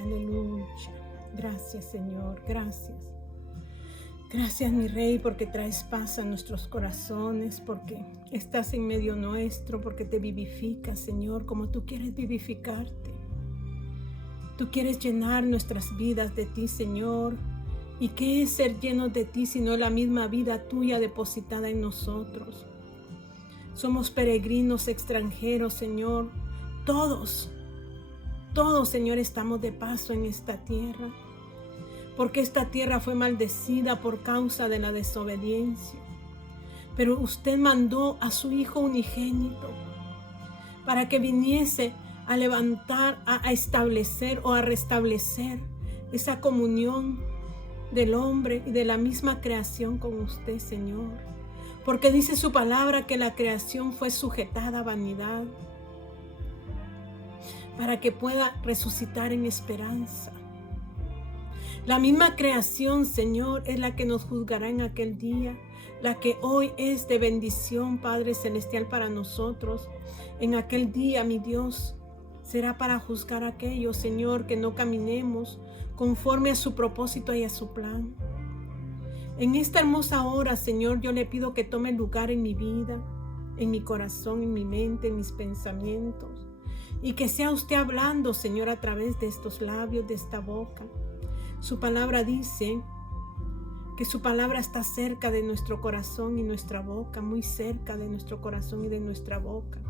aleluya, aleluya. Gracias, Señor, gracias. Gracias, mi Rey, porque traes paz a nuestros corazones, porque estás en medio nuestro, porque te vivificas, Señor, como tú quieres vivificarte. Tú quieres llenar nuestras vidas de ti, Señor. ¿Y qué es ser llenos de ti, sino la misma vida tuya depositada en nosotros? Somos peregrinos extranjeros, Señor. Todos, Señor, estamos de paso en esta tierra. Porque esta tierra fue maldecida por causa de la desobediencia. Pero usted mandó a su Hijo unigénito para que viniese a levantar, a establecer o a restablecer esa comunión del hombre y de la misma creación con usted, Señor. Porque dice su palabra que la creación fue sujetada a vanidad para que pueda resucitar en esperanza. La misma creación, Señor, es la que nos juzgará en aquel día, la que hoy es de bendición, Padre Celestial, para nosotros. En aquel día, mi Dios, será para juzgar a aquellos, Señor, que no caminemos conforme a su propósito y a su plan. En esta hermosa hora, Señor, yo le pido que tome lugar en mi vida, en mi corazón, en mi mente, en mis pensamientos, y que sea usted hablando, Señor, a través de estos labios, de esta boca. Su palabra dice que su palabra está cerca de nuestro corazón y nuestra boca, muy cerca de nuestro corazón y de nuestra boca.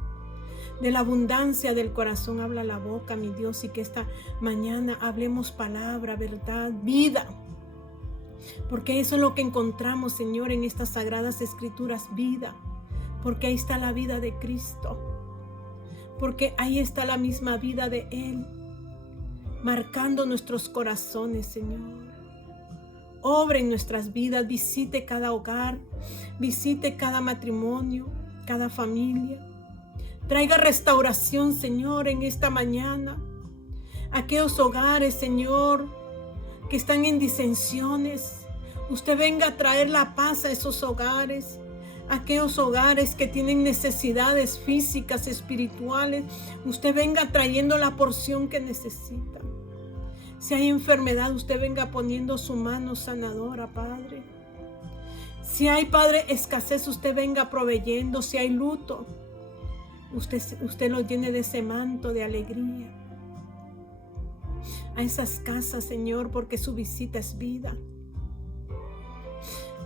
De la abundancia del corazón habla la boca, mi Dios, y que esta mañana hablemos palabra, verdad, vida. Porque eso es lo que encontramos, Señor, en estas sagradas escrituras, vida. Porque ahí está la vida de Cristo. Porque ahí está la misma vida de Él, marcando nuestros corazones, Señor. Obra en nuestras vidas, visite cada hogar, visite cada matrimonio, cada familia. Traiga restauración, Señor, en esta mañana. Aquellos hogares, Señor, que están en disensiones, usted venga a traer la paz a esos hogares. Aquellos hogares que tienen necesidades físicas, espirituales, usted venga trayendo la porción que necesitan. Si hay enfermedad, usted venga poniendo su mano sanadora, Padre. Si hay, Padre, escasez, usted venga proveyendo. Si hay luto, usted lo llene de ese manto de alegría. A esas casas, Señor, porque su visita es vida.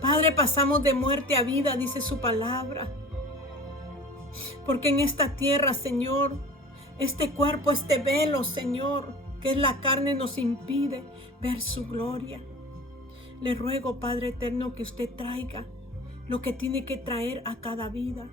Padre, pasamos de muerte a vida, dice su palabra. Porque en esta tierra, Señor, este cuerpo, este velo, Señor, que es la carne, nos impide ver su gloria. Le ruego, Padre eterno, que usted traiga lo que tiene que traer a cada vida.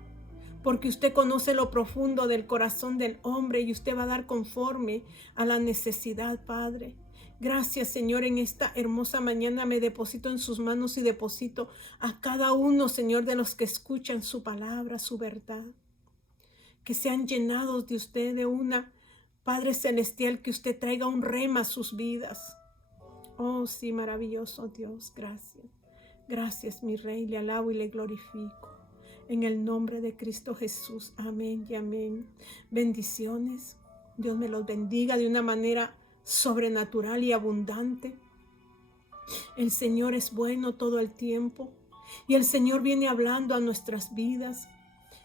Porque usted conoce lo profundo del corazón del hombre y usted va a dar conforme a la necesidad, Padre. Gracias, Señor, en esta hermosa mañana me deposito en sus manos y deposito a cada uno, Señor, de los que escuchan su palabra, su verdad. Que sean llenados de usted, de una, Padre Celestial, que usted traiga un rema a sus vidas. Oh, sí, maravilloso Dios, gracias. Gracias, mi Rey, le alabo y le glorifico. En el nombre de Cristo Jesús, amén y amén. Bendiciones. Dios me los bendiga de una manera sobrenatural y abundante. El Señor es bueno todo el tiempo y el Señor viene hablando a nuestras vidas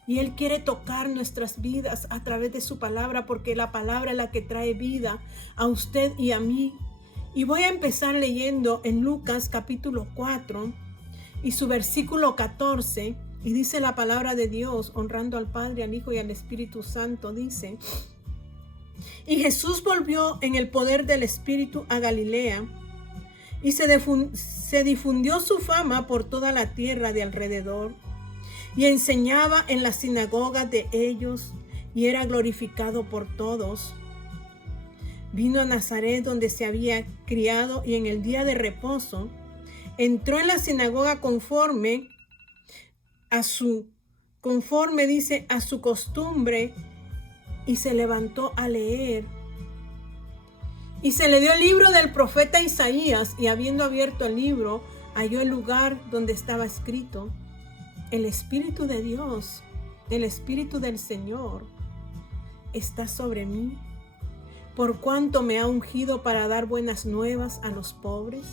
y Él quiere tocar nuestras vidas a través de su palabra, porque la palabra es la que trae vida a usted y a mí. Y voy a empezar leyendo en Lucas capítulo 4 y su versículo 14, y dice la palabra de Dios, honrando al Padre, al Hijo y al Espíritu Santo, dice: y Jesús volvió en el poder del Espíritu a Galilea, y se difundió su fama por toda la tierra de alrededor, y enseñaba en las sinagogas de ellos, y era glorificado por todos. Vino a Nazaret, donde se había criado, y en el día de reposo entró en la sinagoga conforme dice, a su costumbre, y se levantó a leer. Y se le dio el libro del profeta Isaías, y habiendo abierto el libro, halló el lugar donde estaba escrito: el Espíritu de Dios, el Espíritu del Señor está sobre mí, por cuanto me ha ungido para dar buenas nuevas a los pobres.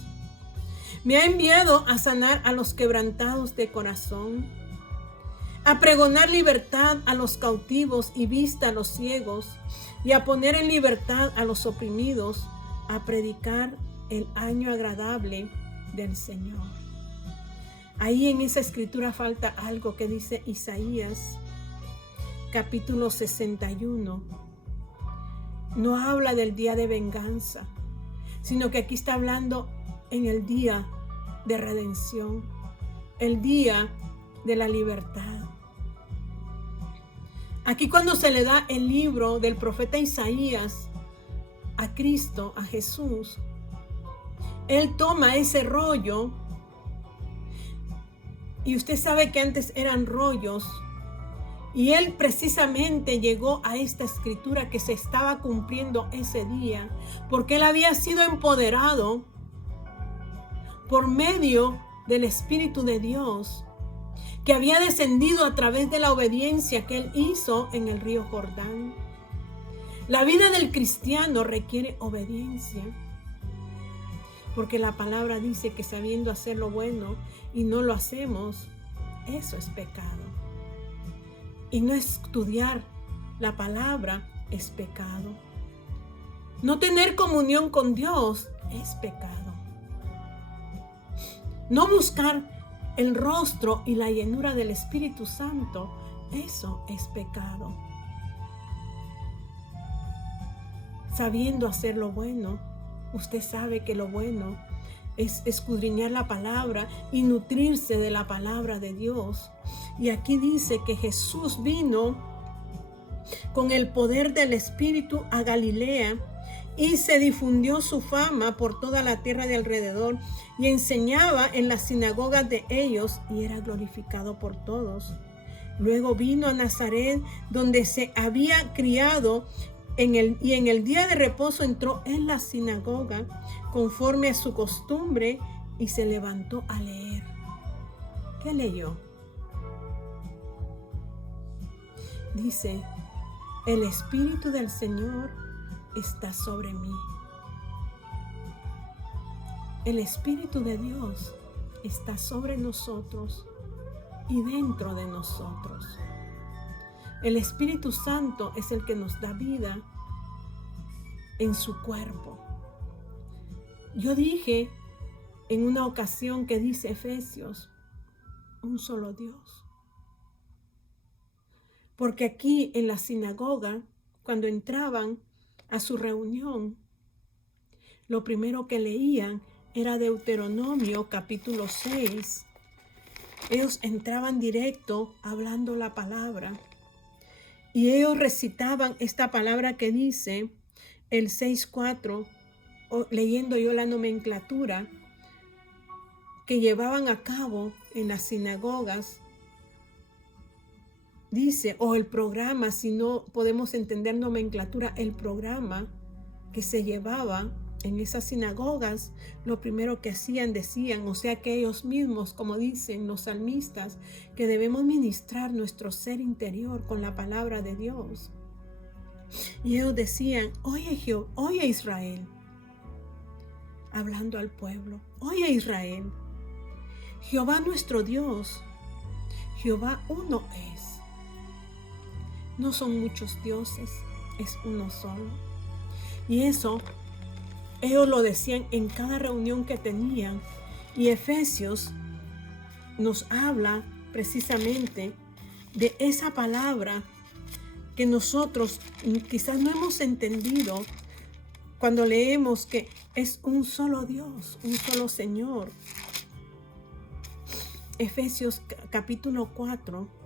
Me ha enviado a sanar a los quebrantados de corazón, a pregonar libertad a los cautivos y vista a los ciegos, y a poner en libertad a los oprimidos, a predicar el año agradable del Señor. Ahí en esa escritura falta algo que dice Isaías, capítulo 61. No habla del día de venganza, sino que aquí está hablando en el día de redención, el día de la libertad. Aquí cuando se le da el libro del profeta Isaías a Cristo, a Jesús, Él toma ese rollo, y usted sabe que antes eran rollos, y Él precisamente llegó a esta escritura que se estaba cumpliendo ese día, porque Él había sido empoderado por medio del Espíritu de Dios, que había descendido a través de la obediencia que Él hizo en el río Jordán. La vida del cristiano requiere obediencia, porque la palabra dice que sabiendo hacer lo bueno y no lo hacemos, eso es pecado. Y no estudiar la palabra es pecado. No tener comunión con Dios es pecado. No buscar el rostro y la llenura del Espíritu Santo, eso es pecado. Sabiendo hacer lo bueno, usted sabe que lo bueno es escudriñar la palabra y nutrirse de la palabra de Dios. Y aquí dice que Jesús vino con el poder del Espíritu a Galilea y se difundió su fama por toda la tierra de alrededor, y enseñaba en las sinagogas de ellos y era glorificado por todos. Luego vino a Nazaret, donde se había criado, y en el día de reposo entró en la sinagoga conforme a su costumbre y se levantó a leer. ¿Qué leyó? Dice: el Espíritu del Señor está sobre mí. El Espíritu de Dios está sobre nosotros y dentro de nosotros. El Espíritu Santo es el que nos da vida en su cuerpo. Yo dije en una ocasión que dice Efesios, un solo Dios. Porque aquí en la sinagoga, cuando entraban a su reunión, lo primero que leían era Deuteronomio capítulo 6. Ellos entraban directo hablando la palabra. Y ellos recitaban esta palabra que dice el 6:4, leyendo yo la nomenclatura que llevaban a cabo en las sinagogas. Dice, o el programa, si no podemos entender nomenclatura, el programa que se llevaba en esas sinagogas, lo primero que hacían, decían, o sea que ellos mismos, como dicen los salmistas, que debemos ministrar nuestro ser interior con la palabra de Dios. Y ellos decían, oye Israel, hablando al pueblo, oye Israel, Jehová nuestro Dios, Jehová uno es. No son muchos dioses, es uno solo. Y eso ellos lo decían en cada reunión que tenían. Y Efesios nos habla precisamente de esa palabra que nosotros quizás no hemos entendido cuando leemos que es un solo Dios, un solo Señor. Efesios capítulo 4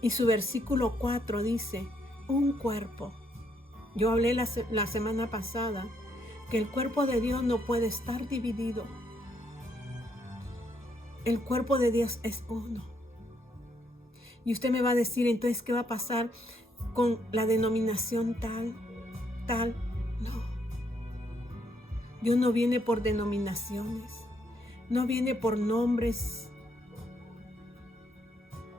y su versículo 4 dice, un cuerpo. Yo hablé la semana pasada que el cuerpo de Dios no puede estar dividido. El cuerpo de Dios es uno. Y usted me va a decir, entonces, ¿qué va a pasar con la denominación tal? No. Dios no viene por denominaciones. No viene por nombres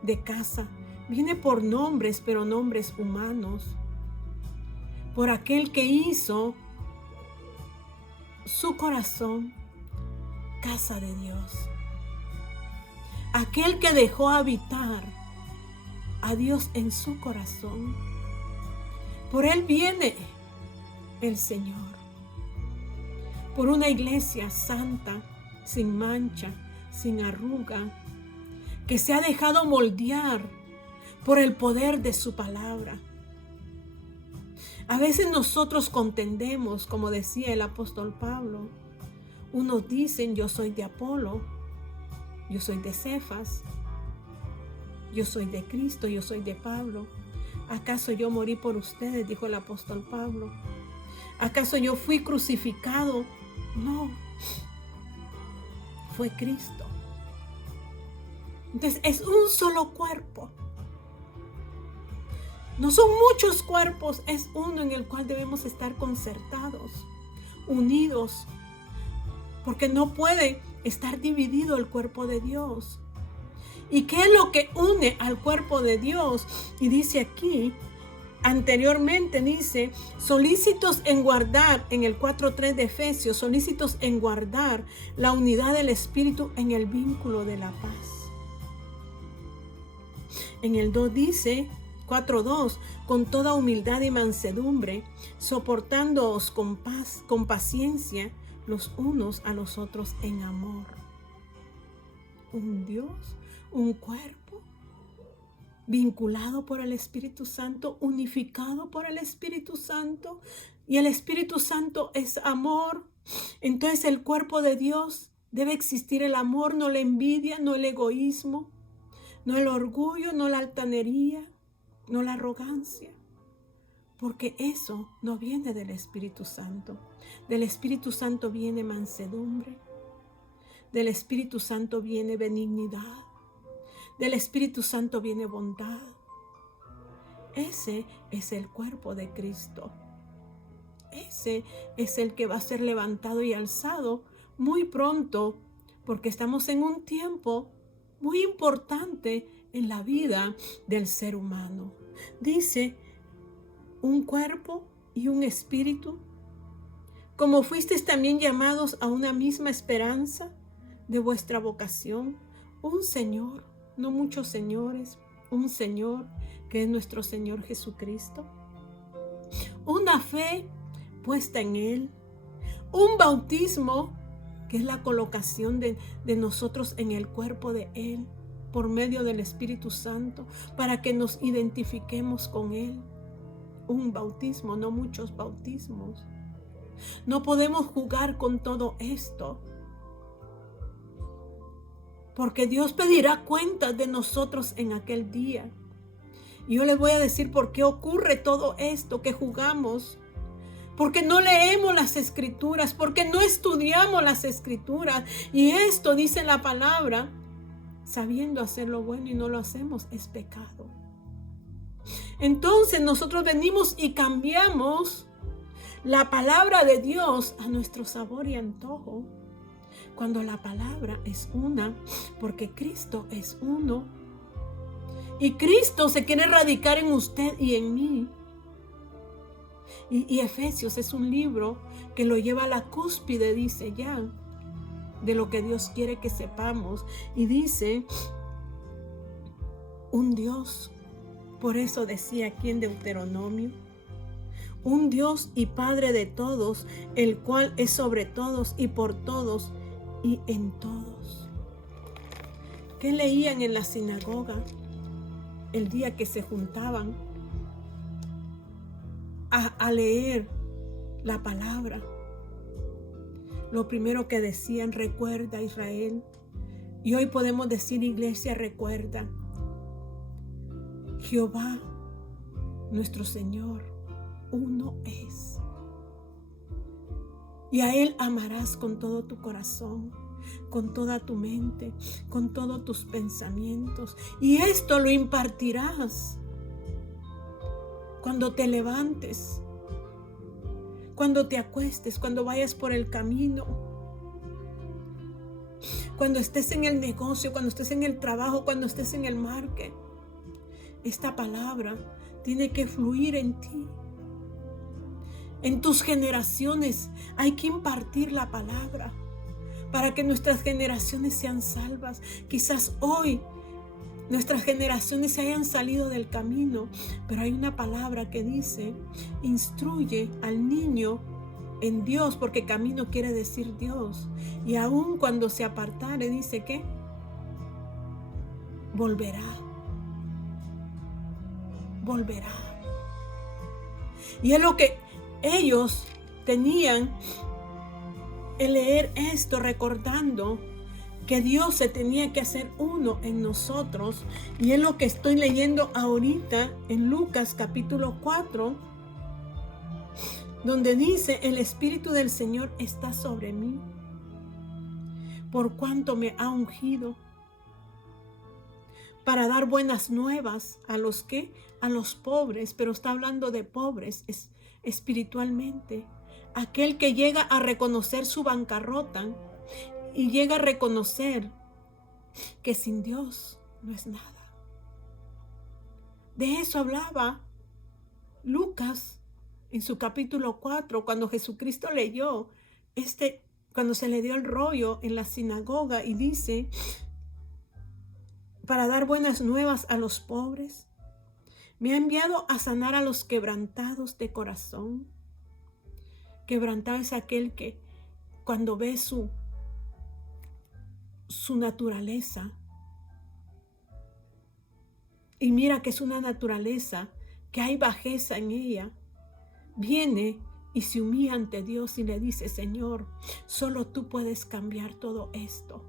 de casa. Viene por nombres, pero nombres humanos. por aquel que hizo su corazón casa de Dios. Aquel que dejó habitar a Dios en su corazón. Por él viene el Señor. Por una iglesia santa, sin mancha, sin arruga, que se ha dejado moldear por el poder de su palabra. A veces nosotros contendemos, como decía el apóstol Pablo. Unos dicen, yo soy de Apolo, yo soy de Cefas, yo soy de Cristo, yo soy de Pablo. ¿Acaso yo morí por ustedes?, dijo el apóstol Pablo. ¿Acaso yo fui crucificado? No, fue Cristo. Entonces es un solo cuerpo. No son muchos cuerpos, es uno en el cual debemos estar concertados, unidos, porque no puede estar dividido el cuerpo de Dios. ¿Y qué es lo que une al cuerpo de Dios? Y dice aquí, anteriormente dice, solícitos en guardar, en el 4:3 de Efesios, solícitos en guardar la unidad del Espíritu en el vínculo de la paz. En el 2 dice, 4:2, con toda humildad y mansedumbre, soportándoos con paz, con paciencia, los unos a los otros en amor. Un Dios, un cuerpo, vinculado por el Espíritu Santo, unificado por el Espíritu Santo, y el Espíritu Santo es amor. Entonces el cuerpo de Dios debe existir el amor, no la envidia, no el egoísmo, no el orgullo, no la altanería, no la arrogancia, porque eso no viene del Espíritu Santo. Del Espíritu Santo viene mansedumbre, del Espíritu Santo viene benignidad, del Espíritu Santo viene bondad. Ese es el cuerpo de Cristo. Ese es el que va a ser levantado y alzado muy pronto, porque estamos en un tiempo muy importante en la vida del ser humano. Dice, un cuerpo y un espíritu, como fuisteis también llamados a una misma esperanza de vuestra vocación, un Señor, no muchos señores, un Señor que es nuestro Señor Jesucristo, una fe puesta en Él, un bautismo que es la colocación de nosotros en el cuerpo de Él, por medio del Espíritu Santo, para que nos identifiquemos con Él. Un bautismo, no muchos bautismos. No podemos jugar con todo esto, porque Dios pedirá cuentas de nosotros en aquel día. Y yo les voy a decir por qué ocurre todo esto que jugamos. Porque no leemos las Escrituras, porque no estudiamos las Escrituras. Y esto dice la palabra, sabiendo hacer lo bueno y no lo hacemos, es pecado. Entonces nosotros venimos y cambiamos la palabra de Dios a nuestro sabor y antojo, cuando la palabra es una, porque Cristo es uno. Y Cristo se quiere radicar en usted y en mí. Y Efesios es un libro que lo lleva a la cúspide, dice ya, de lo que Dios quiere que sepamos. Y dice, un Dios, por eso decía aquí en Deuteronomio, un Dios y Padre de todos, el cual es sobre todos y por todos y en todos. ¿Qué leían en la sinagoga el día que se juntaban a leer la palabra? Lo primero que decían, recuerda, Israel. Y hoy podemos decir, iglesia, recuerda, Jehová, nuestro Señor, uno es. Y a Él amarás con todo tu corazón, con toda tu mente, con todos tus pensamientos. Y esto lo impartirás cuando te levantes, cuando te acuestes, cuando vayas por el camino, cuando estés en el negocio, cuando estés en el trabajo, cuando estés en el market. Esta palabra tiene que fluir en ti. En tus generaciones hay que impartir la palabra para que nuestras generaciones sean salvas. Quizás hoy nuestras generaciones se hayan salido del camino, pero hay una palabra que dice: instruye al niño en Dios, porque camino quiere decir Dios. Y aun cuando se apartare, dice que volverá. Y es lo que ellos tenían, el leer esto, recordando que Dios se tenía que hacer uno en nosotros. Y es lo que estoy leyendo ahorita en Lucas capítulo 4, donde dice: el Espíritu del Señor está sobre mí, por cuanto me ha ungido para dar buenas nuevas a los pobres. Pero está hablando de pobres espiritualmente. Aquel que llega a reconocer su bancarrota y llega a reconocer que sin Dios no es nada. De eso hablaba Lucas en su capítulo 4, cuando Jesucristo leyó cuando se le dio el rollo en la sinagoga, y dice: para dar buenas nuevas a los pobres, me ha enviado a sanar a los quebrantados de corazón. Quebrantado es aquel que cuando ve su naturaleza y mira que es una naturaleza que hay bajeza en ella, viene y se humilla ante Dios y le dice: Señor, solo tú puedes cambiar todo esto.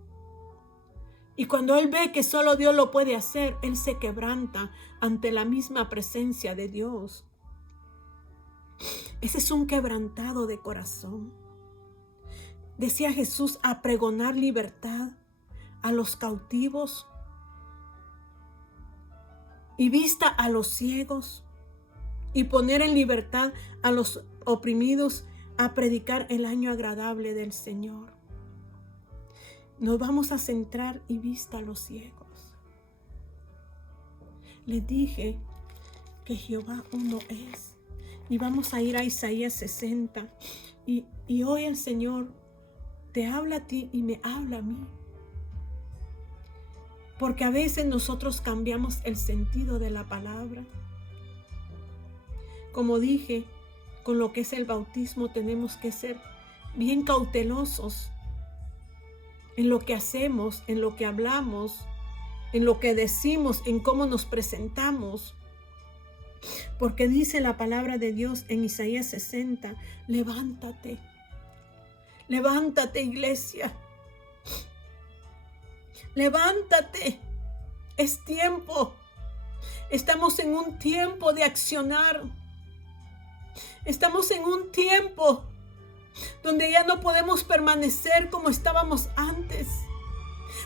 Y cuando él ve que solo Dios lo puede hacer, él se quebranta ante la misma presencia de Dios. Ese es un quebrantado de corazón. Decía Jesús: a pregonar libertad a los cautivos y vista a los ciegos, y poner en libertad a los oprimidos, a predicar el año agradable del Señor. Nos vamos a centrar: y vista a los ciegos. Les dije que Jehová uno es. Y vamos a ir a Isaías 60. Y hoy el Señor te habla a ti y me habla a mí. Porque a veces nosotros cambiamos el sentido de la palabra. Como dije, con lo que es el bautismo tenemos que ser bien cautelosos en lo que hacemos, en lo que hablamos, en lo que decimos, en cómo nos presentamos. Porque dice la palabra de Dios en Isaías 60, levántate, levántate, iglesia, levántate, es tiempo, estamos en un tiempo de accionar, estamos en un tiempo donde ya no podemos permanecer como estábamos antes,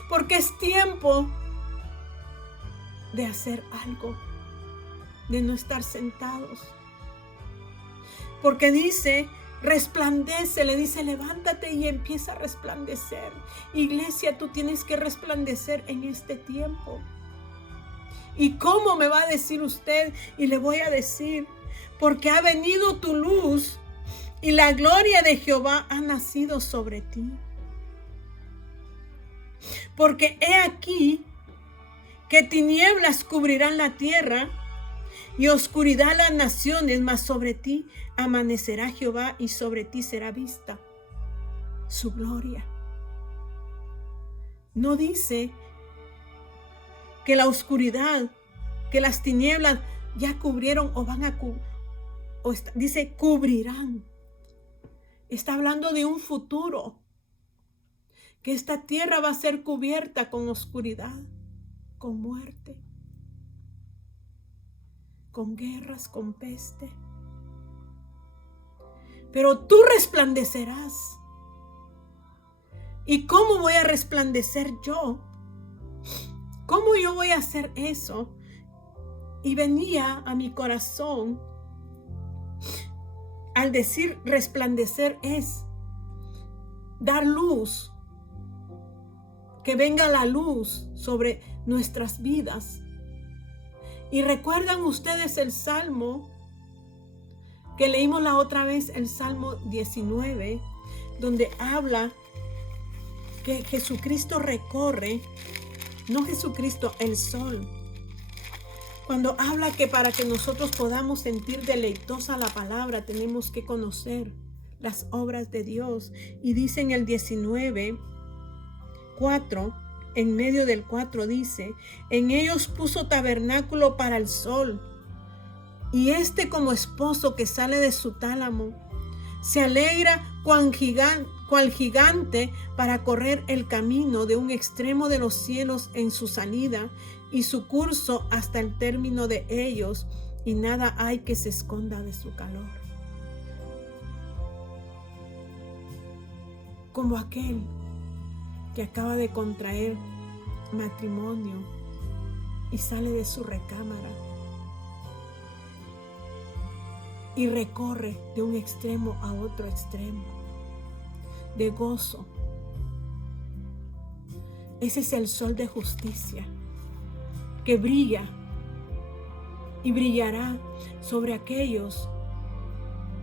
porque es tiempo de hacer algo, de no estar sentados. Porque dice, resplandece, le dice, levántate y empieza a resplandecer. Iglesia, tú tienes que resplandecer en este tiempo. ¿Y cómo me va a decir usted? Y le voy a decir, porque ha venido tu luz y la gloria de Jehová ha nacido sobre ti. Porque he aquí que tinieblas cubrirán la tierra y oscuridad las naciones, mas sobre ti amanecerá Jehová y sobre ti será vista su gloria. No dice que la oscuridad, que las tinieblas ya cubrieron o van a cubrir, dice cubrirán. Está hablando de un futuro, que esta tierra va a ser cubierta con oscuridad, con muerte, con guerras, con peste. Pero tú resplandecerás. ¿Y cómo voy a resplandecer yo? ¿Cómo yo voy a hacer eso? Y venía a mi corazón, al decir resplandecer, es dar luz, que venga la luz sobre nuestras vidas. Y recuerdan ustedes el Salmo que leímos la otra vez el Salmo 19, donde habla que Jesucristo recorre, no Jesucristo, el sol. Cuando habla que para que nosotros podamos sentir deleitosa la palabra, tenemos que conocer las obras de Dios. Y dice en el 19:4, en medio del 4 dice, en ellos puso tabernáculo para el sol, y como esposo que sale de su tálamo, se alegra cual gigante para correr el camino de un extremo de los cielos en su salida y su curso hasta el término de ellos, y nada hay que se esconda de su calor. Como aquel que acaba de contraer matrimonio y sale de su recámara y recorre de un extremo a otro extremo de gozo. Ese es el sol de justicia que brilla y brillará sobre aquellos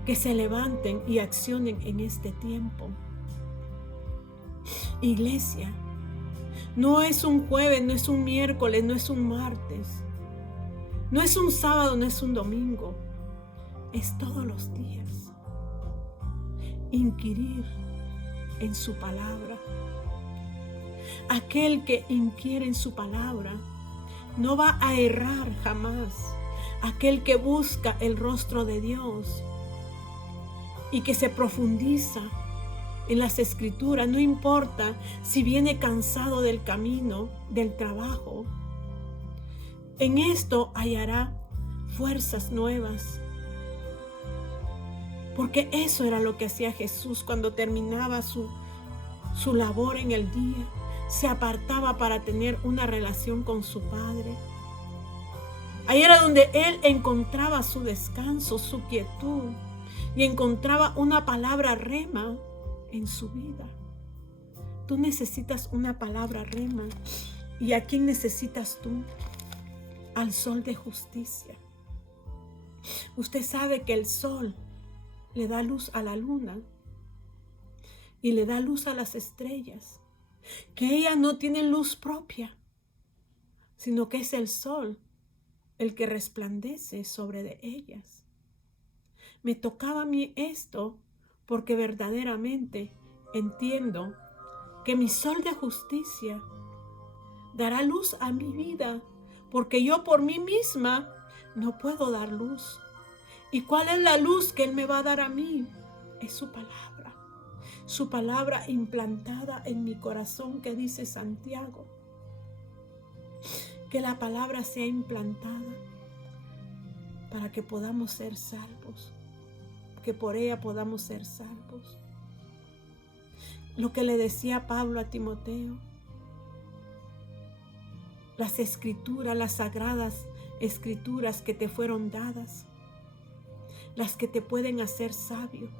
que se levanten y accionen en este tiempo. Iglesia, no es un jueves, no es un miércoles, no es un martes, no es un sábado, no es un domingo, es todos los días. Inquirir en su palabra. Aquel que inquiere en su palabra no va a errar jamás. Aquel que busca el rostro de Dios y que se profundiza en las escrituras, no importa si viene cansado del camino, del trabajo, en esto hallará fuerzas nuevas. Porque eso era lo que hacía Jesús cuando terminaba su labor en el día. Se apartaba para tener una relación con su Padre. Ahí era donde Él encontraba su descanso, su quietud, y encontraba una palabra rema en su vida. Tú necesitas una palabra rema. ¿Y a quién necesitas tú? Al sol de justicia. Usted sabe que el sol le da luz a la luna y le da luz a las estrellas, que ellas no tienen luz propia, sino que es el sol el que resplandece sobre de ellas. Me tocaba a mí esto porque verdaderamente entiendo que mi sol de justicia dará luz a mi vida, porque yo por mí misma no puedo dar luz. ¿Y cuál es la luz que Él me va a dar a mí? Es su palabra implantada en mi corazón, que dice Santiago. Que la palabra sea implantada para que podamos ser salvos, que por ella podamos ser salvos. Lo que le decía Pablo a Timoteo, las escrituras, las sagradas escrituras que te fueron dadas, las que te pueden hacer sabio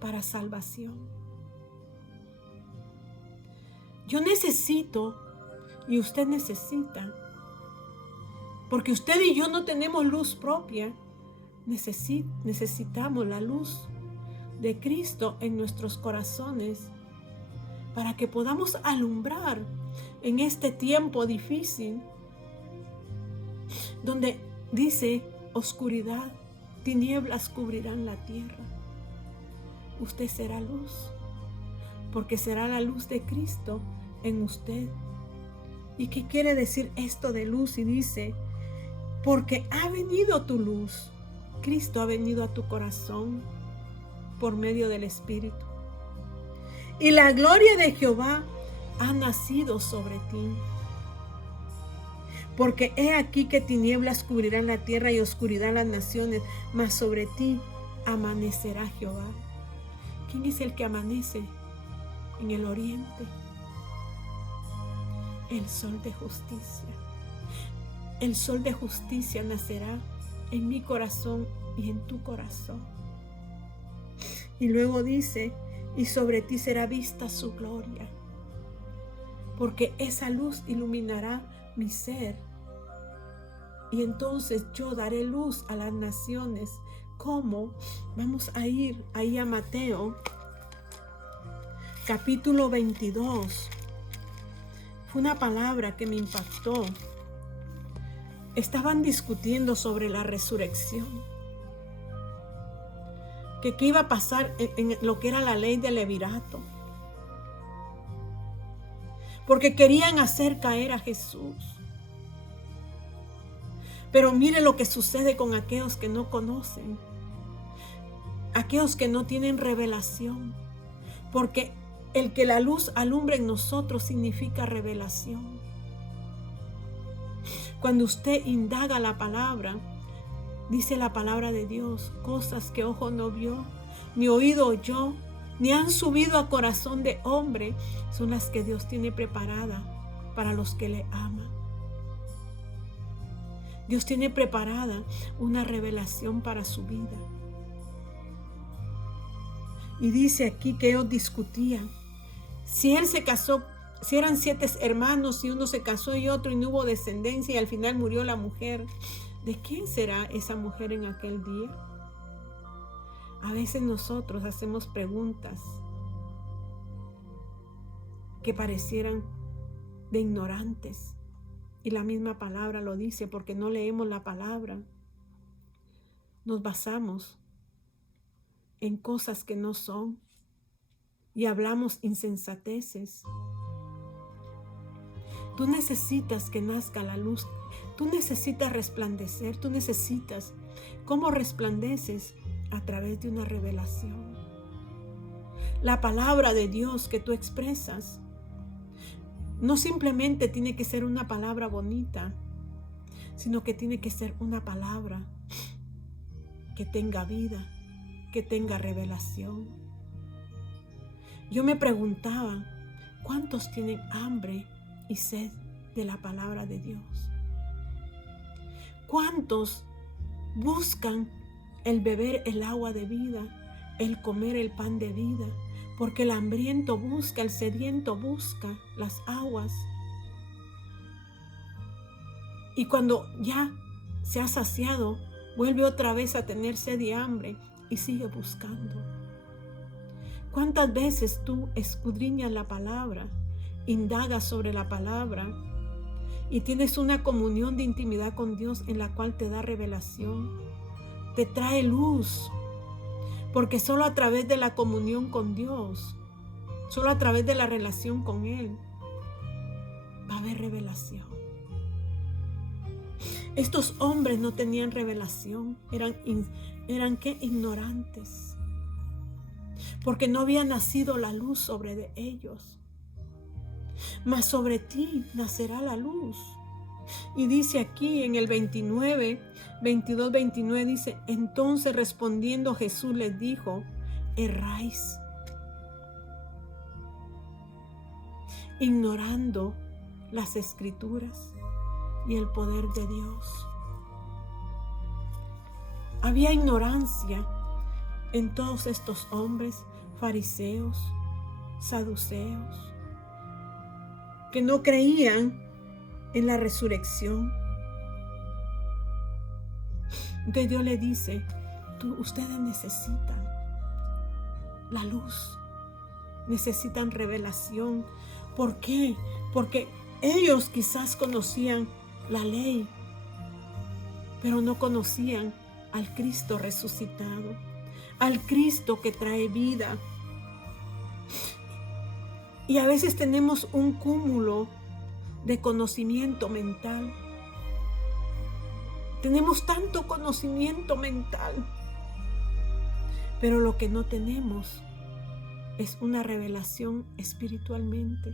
para salvación. Yo necesito y usted necesita, porque usted y yo no tenemos luz propia, necesitamos la luz de Cristo en nuestros corazones para que podamos alumbrar en este tiempo difícil, donde dice oscuridad, tinieblas cubrirán la tierra. Usted será luz, porque será la luz de Cristo en usted. ¿Y qué quiere decir esto de luz? Y dice, porque ha venido tu luz. Cristo ha venido a tu corazón por medio del Espíritu. Y la gloria de Jehová ha nacido sobre ti. Porque he aquí que tinieblas cubrirán la tierra y oscuridad las naciones, mas sobre ti amanecerá Jehová. ¿Quién es el que amanece en el oriente? El sol de justicia. El sol de justicia nacerá en mi corazón y en tu corazón. Y luego dice, y sobre ti será vista su gloria, porque esa luz iluminará mi ser. Y entonces yo daré luz a las naciones cómo. Vamos a ir ahí a Mateo, capítulo 22. Fue una palabra que me impactó. Estaban discutiendo sobre la resurrección. Que qué iba a pasar en lo que era la ley del levirato. Porque querían hacer caer a Jesús. Pero mire lo que sucede con aquellos que no conocen. Aquellos que no tienen revelación. Porque el que la luz alumbre en nosotros significa revelación. Cuando usted indaga la palabra, dice la palabra de Dios, cosas que ojo no vio, ni oído oyó, ni han subido a corazón de hombre, son las que Dios tiene preparada para los que le aman. Dios tiene preparada una revelación para su vida. Y dice aquí que ellos discutían. Si él se casó, si eran 7 hermanos y uno se casó y otro y no hubo descendencia y al final murió la mujer, ¿de quién será esa mujer en aquel día? A veces nosotros hacemos preguntas que parecieran de ignorantes. Y la misma palabra lo dice, porque no leemos la palabra. Nos basamos en cosas que no son y hablamos insensateces. Tú necesitas que nazca la luz. Tú necesitas resplandecer. Tú necesitas. ¿Cómo resplandeces? A través de una revelación. La palabra de Dios que tú expresas no simplemente tiene que ser una palabra bonita, sino que tiene que ser una palabra que tenga vida, que tenga revelación. Yo me preguntaba, ¿cuántos tienen hambre y sed de la palabra de Dios? ¿Cuántos buscan el beber el agua de vida, el comer el pan de vida? Porque el hambriento busca, el sediento busca las aguas. Y cuando ya se ha saciado, vuelve otra vez a tener sed y hambre y sigue buscando. ¿Cuántas veces tú escudriñas la palabra, indagas sobre la palabra y tienes una comunión de intimidad con Dios en la cual te da revelación, te trae luz? Porque solo a través de la comunión con Dios, solo a través de la relación con Él, va a haber revelación. Estos hombres no tenían revelación, eran ¿qué? Ignorantes. Porque no había nacido la luz sobre de ellos. Mas sobre ti nacerá la luz. Y dice aquí en el 22, 29, dice, entonces respondiendo Jesús les dijo, erráis, ignorando las escrituras y el poder de Dios. Había ignorancia en todos estos hombres, fariseos, saduceos, que no creían en la resurrección. Entonces Dios le dice, ustedes necesitan la luz, necesitan revelación. ¿Por qué? Porque ellos quizás conocían la ley, pero no conocían al Cristo resucitado, al Cristo que trae vida. Y a veces tenemos un cúmulo de conocimiento mental. Tenemos tanto conocimiento mental, pero lo que no tenemos es una revelación espiritualmente.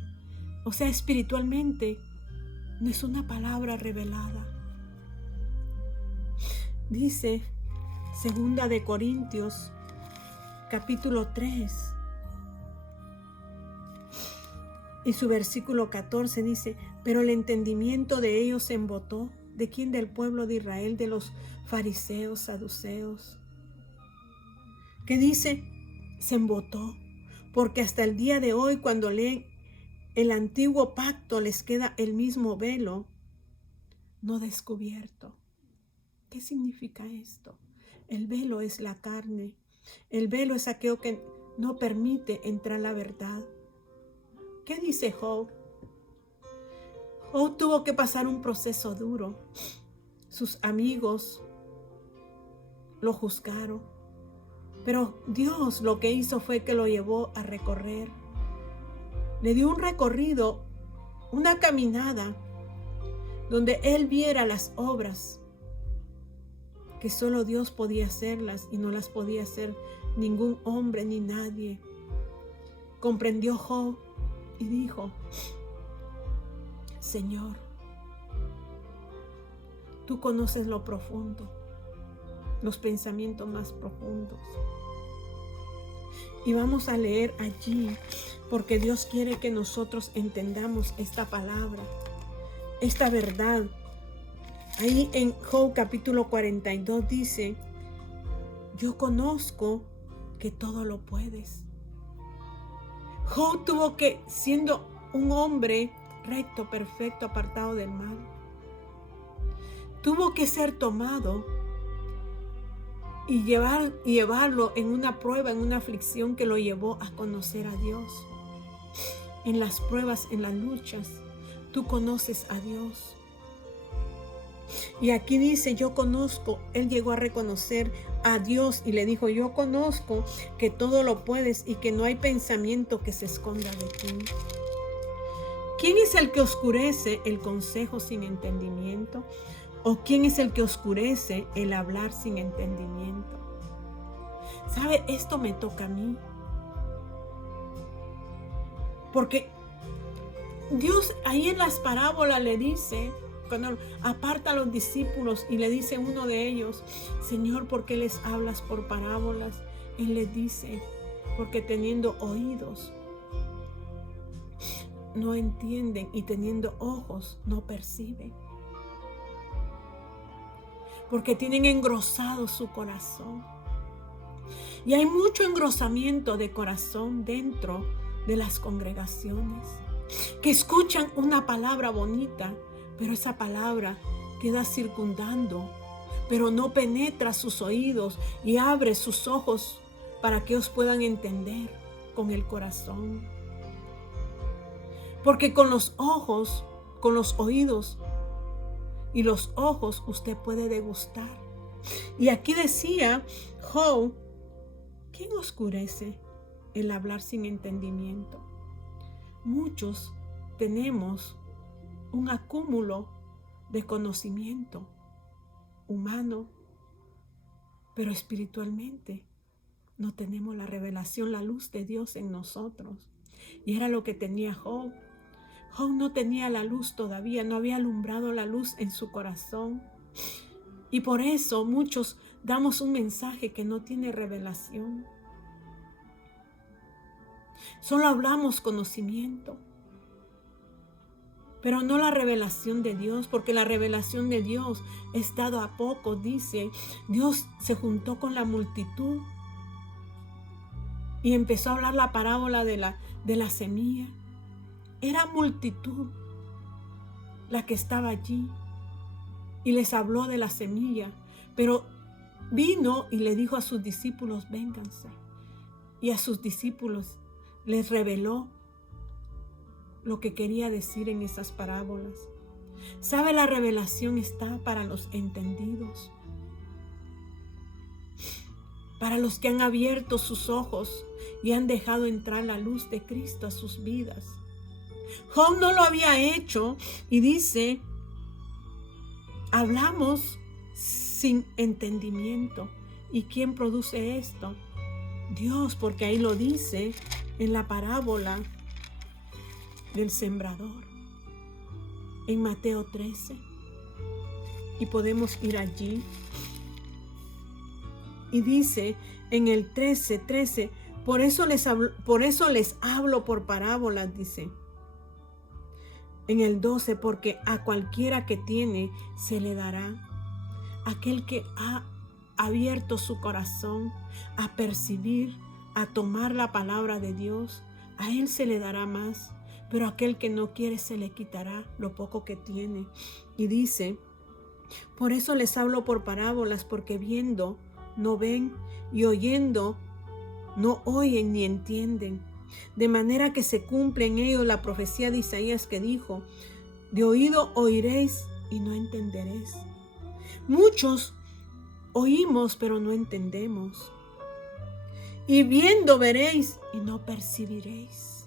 O sea, espiritualmente no es una palabra revelada. Dice 2 de Corintios, capítulo 3, y su versículo 14 dice, pero el entendimiento de ellos se embotó. ¿De quién? Del pueblo de Israel, de los fariseos, saduceos. ¿Qué dice? Se embotó. Porque hasta el día de hoy, cuando leen el antiguo pacto, les queda el mismo velo no descubierto. ¿Qué significa esto? El velo es la carne. El velo es aquello que no permite entrar la verdad. ¿Qué dice Job? Job tuvo que pasar un proceso duro. Sus amigos lo juzgaron. Pero Dios lo que hizo fue que lo llevó a recorrer. Le dio un recorrido, una caminada, donde él viera las obras que solo Dios podía hacerlas y no las podía hacer ningún hombre ni nadie. Comprendió Job y dijo: Señor, tú conoces lo profundo, los pensamientos más profundos. Y vamos a leer allí, porque Dios quiere que nosotros entendamos esta palabra, esta verdad. Ahí en Job capítulo 42 dice: yo conozco que todo lo puedes. Job tuvo que, siendo un hombre recto, perfecto, apartado del mal, tuvo que ser tomado y llevarlo en una prueba, en una aflicción que lo llevó a conocer a Dios. En las pruebas, en las luchas, tú conoces a Dios. Y aquí dice: yo conozco. Él llegó a reconocer a Dios y le dijo: yo conozco que todo lo puedes y que no hay pensamiento que se esconda de ti. ¿Quién es el que oscurece el consejo sin entendimiento? ¿O quién es el que oscurece el hablar sin entendimiento? ¿Sabe? Esto me toca a mí. Porque Dios ahí en las parábolas le dice, cuando aparta a los discípulos y le dice uno de ellos: Señor, ¿por qué les hablas por parábolas? Él les dice: porque teniendo oídos no entienden y teniendo ojos no perciben. Porque tienen engrosado su corazón. Y hay mucho engrosamiento de corazón dentro de las congregaciones, que escuchan una palabra bonita, pero esa palabra queda circundando, pero no penetra sus oídos y abre sus ojos para que ellos puedan entender con el corazón. Porque con los ojos, con los oídos y los ojos usted puede degustar. Y aquí decía Job: ¿quién oscurece el hablar sin entendimiento? Muchos tenemos un acúmulo de conocimiento humano, pero espiritualmente no tenemos la revelación, la luz de Dios en nosotros. Y era lo que tenía Job. Job no tenía la luz todavía, no había alumbrado la luz en su corazón. Y por eso muchos damos un mensaje que no tiene revelación. Solo hablamos conocimiento, pero no la revelación de Dios, porque la revelación de Dios es dado a poco. Dice, Dios se juntó con la multitud y empezó a hablar la parábola de la semilla. Era multitud la que estaba allí y les habló de la semilla, pero vino y le dijo a sus discípulos: vénganse. Y a sus discípulos les reveló lo que quería decir en esas parábolas. ¿Sabe? La revelación está para los entendidos, para los que han abierto sus ojos y han dejado entrar la luz de Cristo a sus vidas. Job no lo había hecho y dice: hablamos sin entendimiento. ¿Y quién produce esto? Dios, porque ahí lo dice en la parábola del sembrador, en Mateo 13. Y podemos ir allí. Y dice en el 13, por eso les hablo por parábolas, dice. En el 12, porque a cualquiera que tiene se le dará. Aquel que ha abierto su corazón a percibir, a tomar la palabra de Dios, a él se le dará más. Pero aquel que no quiere se le quitará lo poco que tiene. Y dice: por eso les hablo por parábolas, porque viendo no ven, y oyendo no oyen ni entienden. De manera que se cumple en ellos la profecía de Isaías que dijo: de oído oiréis y no entenderéis. Muchos oímos pero no entendemos. Y viendo veréis y no percibiréis.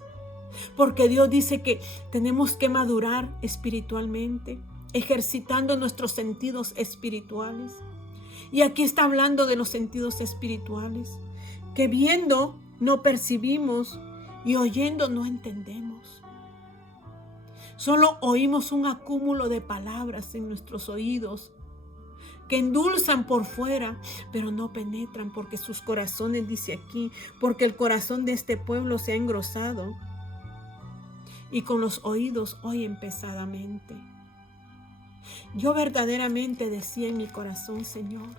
Porque Dios dice que tenemos que madurar espiritualmente, ejercitando nuestros sentidos espirituales. Y aquí está hablando de los sentidos espirituales, que viendo no percibimos y oyendo no entendemos. Solo oímos un acúmulo de palabras en nuestros oídos que endulzan por fuera, pero no penetran, porque sus corazones, dice aquí, porque el corazón de este pueblo se ha engrosado y con los oídos oyen pesadamente. Yo verdaderamente decía en mi corazón: Señor,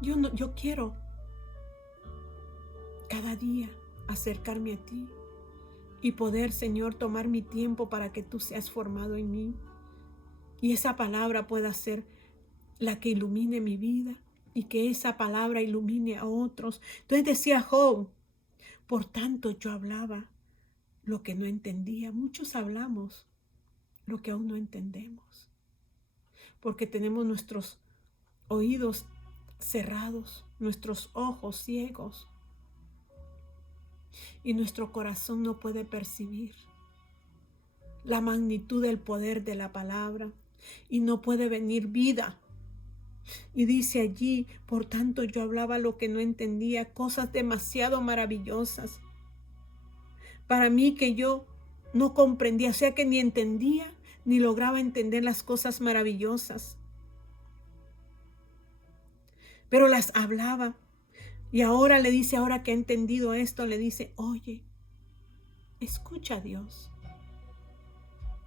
yo quiero cada día acercarme a ti y poder, Señor, tomar mi tiempo para que tú seas formado en mí y esa palabra pueda ser la que ilumine mi vida y que esa palabra ilumine a otros. Entonces decía Job: por tanto yo hablaba lo que no entendía. Muchos hablamos lo que aún no entendemos, porque tenemos nuestros oídos cerrados, nuestros ojos ciegos, y nuestro corazón no puede percibir la magnitud del poder de la palabra, y no puede venir vida. Y dice allí: por tanto yo hablaba lo que no entendía, cosas demasiado maravillosas para mí que yo no comprendía, o sea que ni entendía ni lograba entender las cosas maravillosas, pero las hablaba. Y ahora le dice, ahora que ha entendido esto, le dice: oye, escucha a Dios,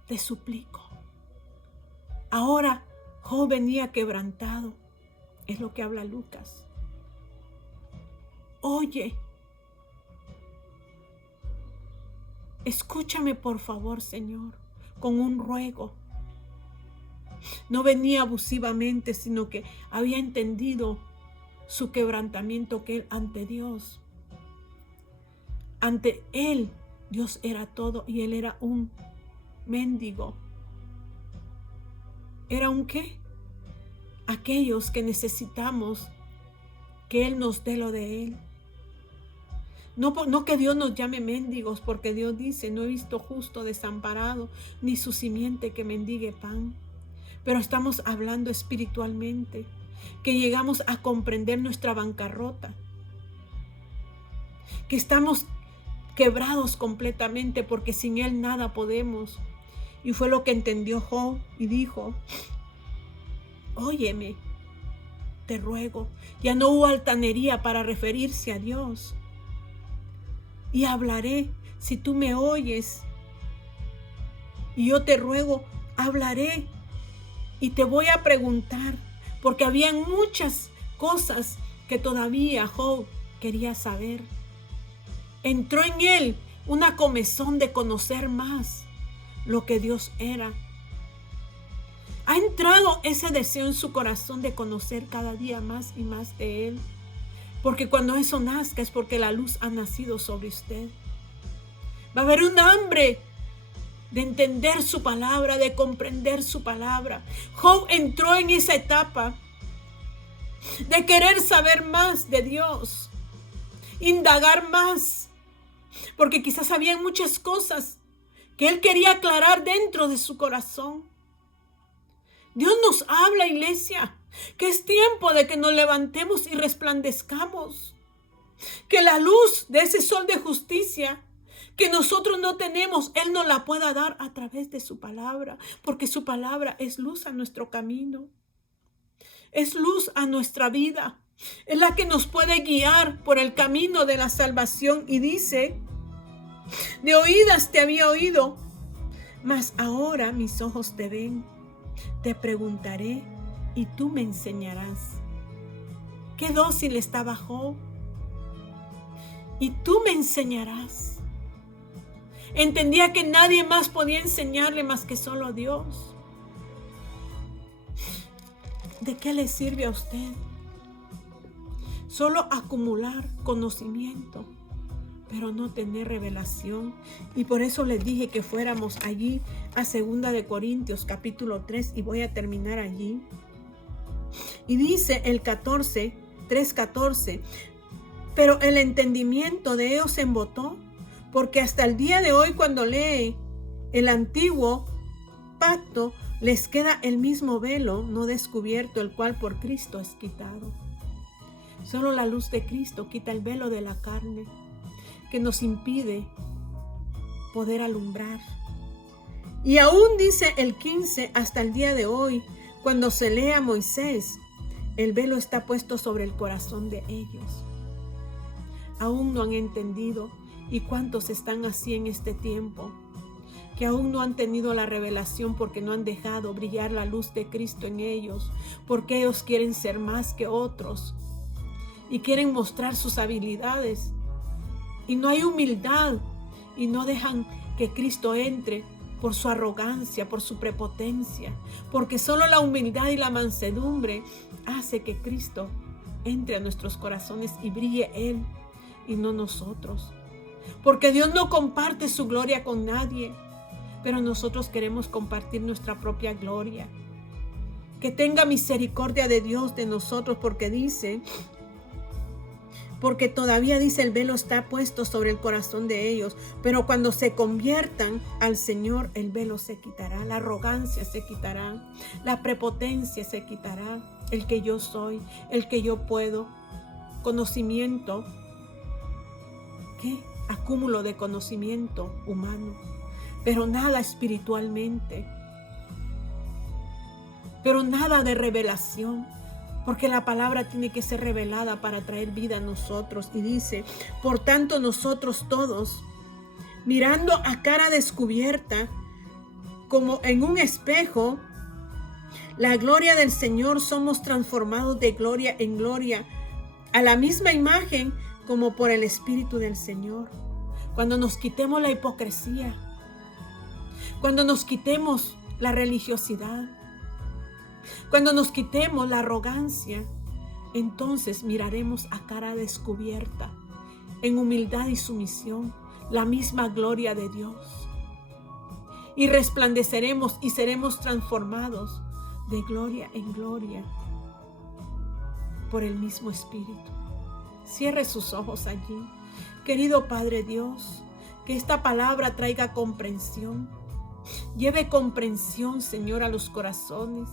te suplico. Ahora Job venía quebrantado, es lo que habla Lucas. Oye, escúchame por favor, Señor, con un ruego. No venía abusivamente, sino que había entendido su quebrantamiento, que él ante Dios, ante él, Dios era todo y él era un mendigo. ¿Era un qué? Aquellos que necesitamos que Él nos dé lo de Él. No que Dios nos llame mendigos, porque Dios dice: no he visto justo desamparado, ni su simiente que mendigue pan. Pero estamos hablando espiritualmente, que llegamos a comprender nuestra bancarrota, que estamos quebrados completamente, porque sin Él nada podemos. Y fue lo que entendió Job y dijo: óyeme, te ruego. Ya no hubo altanería para referirse a Dios. Y hablaré si tú me oyes. Y yo te ruego, hablaré y te voy a preguntar, porque habían muchas cosas que todavía Job quería saber. Entró en él una comezón de conocer más lo que Dios era. Ha entrado ese deseo en su corazón de conocer cada día más y más de Él. Porque cuando eso nazca es porque la luz ha nacido sobre usted. Va a haber un hambre de entender su palabra, de comprender su palabra. Job entró en esa etapa de querer saber más de Dios, indagar más, porque quizás había muchas cosas que él quería aclarar dentro de su corazón. Dios nos habla, iglesia, que es tiempo de que nos levantemos y resplandezcamos, que la luz de ese sol de justicia que nosotros no tenemos, Él nos la pueda dar a través de su palabra, porque su palabra es luz a nuestro camino, es luz a nuestra vida, es la que nos puede guiar por el camino de la salvación. Y dice: de oídas te había oído, mas ahora mis ojos te ven. Te preguntaré y tú me enseñarás. Qué dócil estaba Job. Y tú me enseñarás. Entendía que nadie más podía enseñarle más que solo Dios. ¿De qué le sirve a usted solo acumular conocimiento, pero no tener revelación. Y por eso les dije que fuéramos allí a 2 de Corintios capítulo 3, y voy a terminar allí. Y dice el 3:14, pero el entendimiento de ellos se embotó, porque hasta el día de hoy, cuando lee el antiguo pacto, les queda el mismo velo no descubierto, el cual por Cristo es quitado. Solo la luz de Cristo quita el velo de la carne, que nos impide poder alumbrar. Y aún dice el 15, hasta el día de hoy, cuando se lee a Moisés, el velo está puesto sobre el corazón de ellos. Aún no han entendido. ¿Y cuántos están así en este tiempo? Que aún no han tenido la revelación porque no han dejado brillar la luz de Cristo en ellos, porque ellos quieren ser más que otros y quieren mostrar sus habilidades. Y no hay humildad y no dejan que Cristo entre por su arrogancia, por su prepotencia, porque solo la humildad y la mansedumbre hace que Cristo entre a nuestros corazones y brille Él y no nosotros. Porque Dios no comparte su gloria con nadie, pero nosotros queremos compartir nuestra propia gloria. Que tenga misericordia de Dios de nosotros, porque todavía dice el velo está puesto sobre el corazón de ellos, pero cuando se conviertan al Señor, el velo se quitará, la arrogancia se quitará, la prepotencia se quitará, el que yo soy, el que yo puedo, conocimiento, ¿qué? Acúmulo de conocimiento humano, pero nada espiritualmente, pero nada de revelación, porque la palabra tiene que ser revelada para traer vida a nosotros. Y dice, por tanto nosotros todos, mirando a cara descubierta, como en un espejo, la gloria del Señor, somos transformados de gloria en gloria, a la misma imagen como por el Espíritu del Señor. Cuando nos quitemos la hipocresía, cuando nos quitemos la religiosidad, cuando nos quitemos la arrogancia, entonces miraremos a cara descubierta, en humildad y sumisión, la misma gloria de Dios. Y resplandeceremos y seremos transformados de gloria en gloria por el mismo Espíritu. Cierre sus ojos allí. Querido Padre Dios, que esta palabra traiga comprensión. Lleve comprensión, Señor, a los corazones,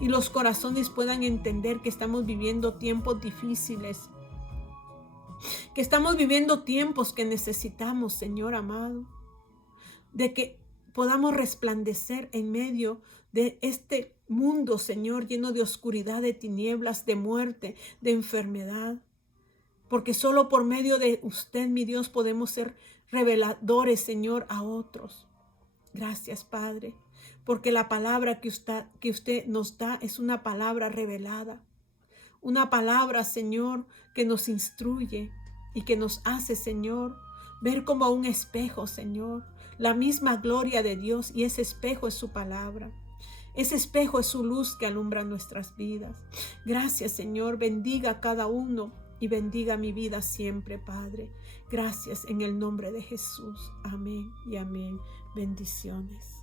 y los corazones puedan entender que estamos viviendo tiempos difíciles, que estamos viviendo tiempos que necesitamos, Señor amado, de que podamos resplandecer en medio de este mundo, Señor, lleno de oscuridad, de tinieblas, de muerte, de enfermedad, porque solo por medio de usted, mi Dios, podemos ser reveladores, Señor, a otros. Gracias, Padre, porque la palabra que usted nos da es una palabra revelada, una palabra, Señor, que nos instruye y que nos hace, Señor, ver como un espejo, Señor, la misma gloria de Dios, y ese espejo es su palabra. Ese espejo es su luz que alumbra nuestras vidas. Gracias, Señor, bendiga a cada uno y bendiga mi vida siempre, Padre. Gracias en el nombre de Jesús. Amén y amén. Bendiciones.